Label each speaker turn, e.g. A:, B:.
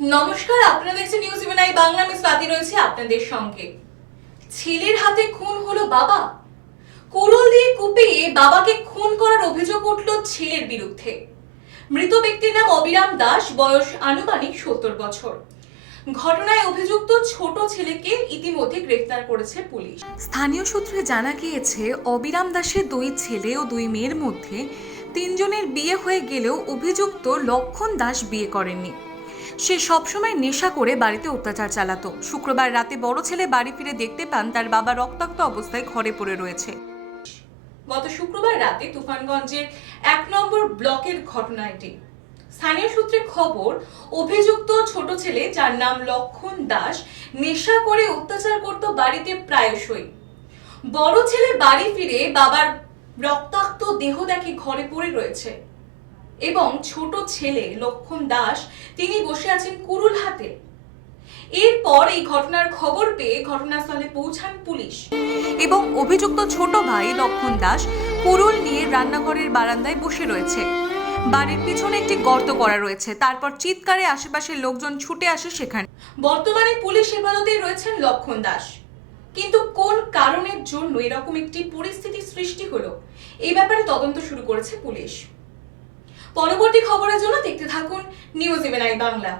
A: নমস্কার, আপনারা দেখছেন নিউজ ইভেন আই বাংলা, আমি স্বাতি রয়েছে আপনাদের সঙ্গে। ছেলের হাতে খুন হলো বাবা। কুড়ুল দিয়ে কুপিয়ে বাবাকে খুন করার অভিযোগ উঠল ছেলের বিরুদ্ধে। মৃত ব্যক্তির নাম অবিরাম দাস, বয়স আনুমানিক সত্তর বছর। ঘটনায় অভিযুক্ত ছোট ছেলেকে ইতিমধ্যে গ্রেফতার করেছে পুলিশ।
B: স্থানীয় সূত্রে জানা গিয়েছে, অবিরাম দাসের দুই ছেলে ও দুই মেয়ের মধ্যে তিনজনের বিয়ে হয়ে গেলেও অভিযুক্ত লক্ষণ দাস বিয়ে করেননি। সে সবসময় নেশা করে বাড়িতে অত্যাচার চালাতো। শুক্রবার রাতে বড় ছেলে বাড়ি ফিরে দেখতে পান তার বাবা রক্তাক্ত অবস্থায় ঘরে পড়ে রয়েছে।
A: গত শুক্রবার রাতে তুফানগঞ্জের এক নম্বর ব্লকের ঘটনা এটি। স্থানীয় সূত্রে খবর, অভিযুক্ত ছোট ছেলে যার নাম লক্ষণ দাস নেশা করে অত্যাচার করত বাড়িতে প্রায়শই। বড় ছেলে বাড়ি ফিরে বাবার রক্তাক্ত দেহ দেখে ঘরে পড়ে রয়েছে। এবং ছোট ছেলে লক্ষণ দাস, তিনি বসে আছেন কুরুল হাতে। এরপর এই ঘটনার খবর পেয়ে ঘটনাস্থলে পৌঁছান পুলিশ।
B: এবং অভিযুক্ত ছোট ভাই লক্ষণ দাস কুরুল নিয়ে রান্নাঘরের বারান্দায় বসে রয়েছে। বাড়ির পিছনে একটি গর্ত করা রয়েছে। তারপর চিৎকারে আশেপাশের লোকজন ছুটে আসে সেখানে।
A: বর্তমানে পুলিশ হেফাজতেই রয়েছেন লক্ষণ দাস। কিন্তু কোন কারণের জন্য এরকম একটি পরিস্থিতি সৃষ্টি হলো? এই ব্যাপারে তদন্ত শুরু করেছে পুলিশ। পরবর্তী খবরের জন্য দেখতে থাকুন নিউজ ইভেন আই বাংলা